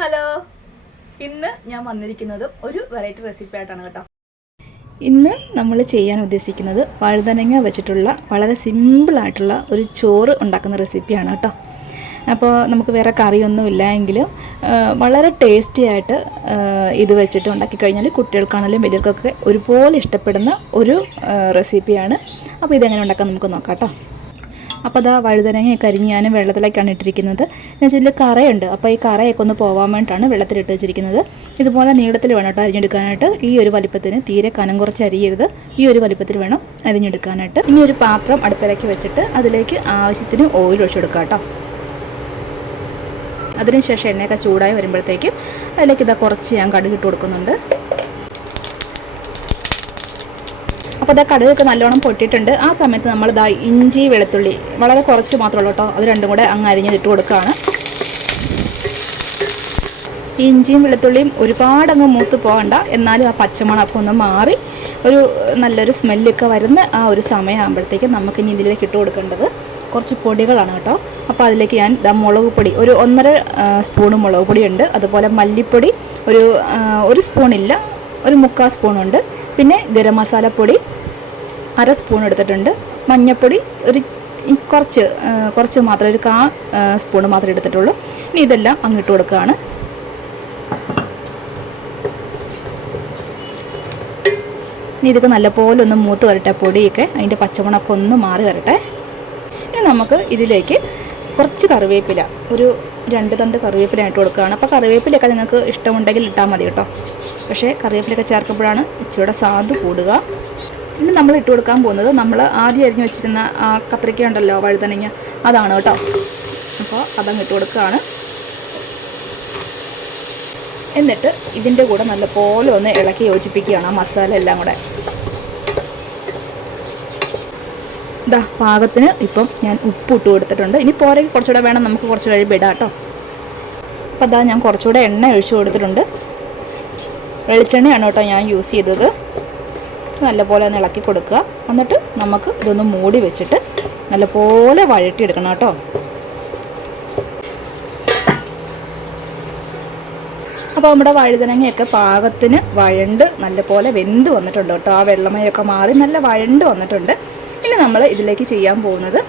Hello, ഇന്ന് ഞാൻ വന്നിരിക്കുന്നത് ഒരു വെറൈറ്റി റെസിപ്പി ആയിട്ടാണ് കേട്ടോ. ഇന്ന് നമ്മൾ ചെയ്യാൻ ഉദ്ദേശിക്കുന്നത് വഴുതനങ്ങ വെച്ചിട്ടുള്ള വളരെ സിമ്പിളായിട്ടുള്ള ഒരു ചോറ് ഉണ്ടാക്കുന്ന റെസിപ്പിയാണ് കേട്ടോ. അപ്പോൾ നമുക്ക് വേറെ കറിയൊന്നും ഇല്ല എങ്കിലും വളരെ ടേസ്റ്റി ആയിട്ട് ഇത് വെച്ചിട്ട് ഉണ്ടാക്കി കഴിഞ്ഞാൽ കുട്ടികൾക്കാണെങ്കിലും വലിയവർക്കൊക്കെ ഒരുപോലെ ഇഷ്ടപ്പെടുന്ന ഒരു റെസിപ്പിയാണ്. അപ്പോൾ ഇതെങ്ങനെ ഉണ്ടാക്കാൻ നമുക്ക് നോക്കാം കേട്ടോ. അപ്പോൾ അതാ വഴുതനങ്ങയൊക്കെ അരിഞ്ഞ് ഞാൻ വെള്ളത്തിലേക്കാണ് ഇട്ടിരിക്കുന്നത്. എന്നുവെച്ചാൽ കറയുണ്ട്, അപ്പോൾ ഈ കറയൊക്കെ ഒന്ന് പോകാൻ വേണ്ടിയിട്ടാണ് വെള്ളത്തിലിട്ട് വെച്ചിരിക്കുന്നത്. ഇതുപോലെ നീളത്തിൽ വേണം കേട്ടോ അരിഞ്ഞെടുക്കാനായിട്ട്. ഈ ഒരു വലിപ്പത്തിന് തീരെ കനം കുറച്ച് അരിയരുത്, ഈ ഒരു വലിപ്പത്തിൽ വേണം അരിഞ്ഞെടുക്കാനായിട്ട്. ഇനി ഒരു പാത്രം അടുപ്പിലേക്ക് വെച്ചിട്ട് അതിലേക്ക് ആവശ്യത്തിന് ഓയിൽ ഒഴിച്ചു കൊടുക്കുക കേട്ടോ. അതിനുശേഷം എണ്ണയൊക്കെ ചൂടായി വരുമ്പോഴത്തേക്കും അതിലേക്ക് ഇതാ കുറച്ച് ഞാൻ കടുക് ഇട്ട് കൊടുക്കുന്നുണ്ട്. അപ്പോൾ ഇതാ കടുകൊക്കെ നല്ലോണം പൊട്ടിയിട്ടുണ്ട്. ആ സമയത്ത് നമ്മൾ ഇതാ ഇഞ്ചി വെളുത്തുള്ളി വളരെ കുറച്ച് മാത്രമേ ഉള്ളൂ കേട്ടോ, അത് രണ്ടും കൂടെ അങ്ങ് അരിഞ്ഞിട്ട് കൊടുക്കുകയാണ്. ഈ ഇഞ്ചിയും വെളുത്തുള്ളിയും ഒരുപാടങ്ങ് മൂത്ത് പോകണ്ട, എന്നാലും ആ പച്ചമണമൊക്കെ ഒന്ന് മാറി ഒരു നല്ലൊരു സ്മെല്ലൊക്കെ വരുന്ന ആ ഒരു സമയമാകുമ്പോഴത്തേക്കും നമുക്കിനി ഇതിലേക്ക് ഇട്ട് കൊടുക്കേണ്ടത് കുറച്ച് പൊടികളാണ് കേട്ടോ. അപ്പോൾ അതിലേക്ക് ഞാൻ മുളക് പൊടി ഒരു 1.5 സ്പൂണ് മുളക് പൊടിയുണ്ട്. അതുപോലെ മല്ലിപ്പൊടി ഒരു സ്പൂണില്ല, ഒരു 3/4 സ്പൂണുണ്ട്. പിന്നെ ഗരം മസാലപ്പൊടി 1/2 സ്പൂൺ എടുത്തിട്ടുണ്ട്. മഞ്ഞൾപ്പൊടി കുറച്ച് മാത്രമേ, ഒരു 1/4 സ്പൂൺ മാത്രമേ എടുത്തിട്ടുള്ളൂ. ഇനി ഇതെല്ലാം അങ്ങിട്ട് കൊടുക്കുകയാണ്. ഇനി ഇതൊക്കെ നല്ലപോലെ ഒന്ന് മൂത്ത് വരട്ടെ, പൊടിയൊക്കെ അതിൻ്റെ പച്ചമണമൊക്കെ ഒന്ന് മാറി വരട്ടെ. ഇനി നമുക്ക് ഇതിലേക്ക് കുറച്ച് കറിവേപ്പില, ഒരു 2 തണ്ട് കറിവേപ്പില ഇട്ട് കൊടുക്കുകയാണ്. അപ്പോൾ കറിവേപ്പിലൊക്കെ നിങ്ങൾക്ക് ഇഷ്ടമുണ്ടെങ്കിൽ ഇട്ടാൽ മതി കേട്ടോ. പക്ഷേ കറിവേപ്പിലൊക്കെ ചേർക്കുമ്പോഴാണ് ഇച്ചിരി സ്വാദ് കൂടുക. ഇനി നമ്മൾ ഇട്ട് കൊടുക്കാൻ പോകുന്നത് നമ്മൾ ആദ്യം അരിഞ്ഞ് വെച്ചിരുന്ന ആ കത്രിക്ക ഉണ്ടല്ലോ, വഴുതനങ്ങ, അതാണ് കേട്ടോ. അപ്പോൾ അതങ്ങ് ഇട്ട് കൊടുക്കുകയാണ്. എന്നിട്ട് ഇതിൻ്റെ കൂടെ നല്ലപോലെ ഒന്ന് ഇളക്കി യോജിപ്പിക്കുകയാണ് ആ മസാല എല്ലാം കൂടെ. ഇതാ പാകത്തിന് ഇപ്പം ഞാൻ ഉപ്പ് ഇട്ട് കൊടുത്തിട്ടുണ്ട്. ഇനി പോരെങ്കിൽ കുറച്ചുകൂടെ വേണം, നമുക്ക് കുറച്ച് കഴിയുമ്പോൾ ഇടാം കേട്ടോ. അപ്പോൾ അതാ ഞാൻ കുറച്ചുകൂടെ എണ്ണ ഒഴിച്ചു കൊടുത്തിട്ടുണ്ട്. വെളിച്ചെണ്ണയാണ് കേട്ടോ ഞാൻ യൂസ് ചെയ്തത്. നല്ലപോലെ ഒന്ന് ഇളക്കി കൊടുക്കുക. എന്നിട്ട് നമുക്ക് ഇതൊന്ന് മൂടി വെച്ചിട്ട് നല്ലപോലെ വഴറ്റിയെടുക്കണം കേട്ടോ. അപ്പോൾ നമ്മുടെ വഴുതനങ്ങയൊക്കെ പാകത്തിന് വഴണ്ട് നല്ലപോലെ വെന്ത് വന്നിട്ടുണ്ട് കേട്ടോ. ആ വെള്ളമയൊക്കെ മാറി നല്ല വഴണ്ട് വന്നിട്ടുണ്ട്. ഇനി നമ്മൾ ഇതിലേക്ക് ചെയ്യാൻ പോകുന്നത്,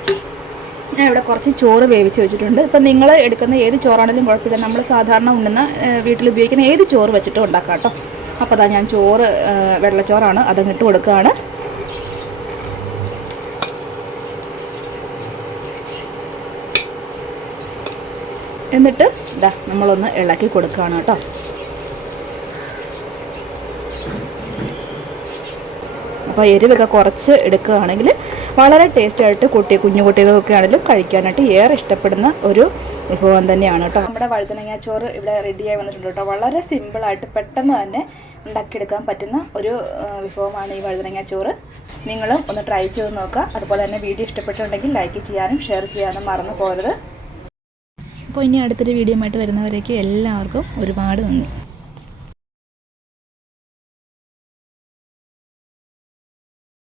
ഞാൻ ഇവിടെ കുറച്ച് ചോറ് വേവിച്ച് വെച്ചിട്ടുണ്ട്. ഇപ്പം നിങ്ങൾ എടുക്കുന്ന ഏത് ചോറാണെങ്കിലും കുഴപ്പമില്ല, നമ്മൾ സാധാരണ ഉണ്ണുന്ന വീട്ടിൽ ഉപയോഗിക്കുന്ന ഏത് ചോറ് വെച്ചിട്ട് ഉണ്ടാക്കാം കേട്ടോ. അപ്പോൾ അതാ ഞാൻ ചോറ്, വെള്ളച്ചോറാണ്, അതങ്ങിട്ട് കൊടുക്കുകയാണ്. എന്നിട്ട് ഇതാ നമ്മളൊന്ന് ഇളക്കി കൊടുക്കുകയാണ് കേട്ടോ. അപ്പോൾ എരിവൊക്കെ കുറച്ച് എടുക്കുകയാണെങ്കിൽ വളരെ ടേസ്റ്റായിട്ട് കുഞ്ഞു കുട്ടികൾക്കൊക്കെ ആണെങ്കിലും കഴിക്കാനായിട്ട് ഏറെ ഇഷ്ടപ്പെടുന്ന ഒരു വിഭവം തന്നെയാണ് കേട്ടോ. നമ്മുടെ വഴുതനങ്ങ ചോറ് ഇവിടെ റെഡിയായി വന്നിട്ടുണ്ട് കേട്ടോ. വളരെ സിമ്പിളായിട്ട് പെട്ടെന്ന് തന്നെ ഉണ്ടാക്കിയെടുക്കാൻ പറ്റുന്ന ഒരു വിഭവമാണ് ഈ വഴുതനങ്ങ ചോറ്. നിങ്ങളും ഒന്ന് ട്രൈ ചെയ്ത് നോക്കുക. അതുപോലെ തന്നെ വീഡിയോ ഇഷ്ടപ്പെട്ടിട്ടുണ്ടെങ്കിൽ ലൈക്ക് ചെയ്യാനും ഷെയർ ചെയ്യാനും മറന്നു പോകരുത്. അപ്പോൾ ഇനി അടുത്തൊരു വീഡിയോ ആയിട്ട് വരുന്നവരേക്കും എല്ലാവർക്കും ഒരുപാട് നന്ദി.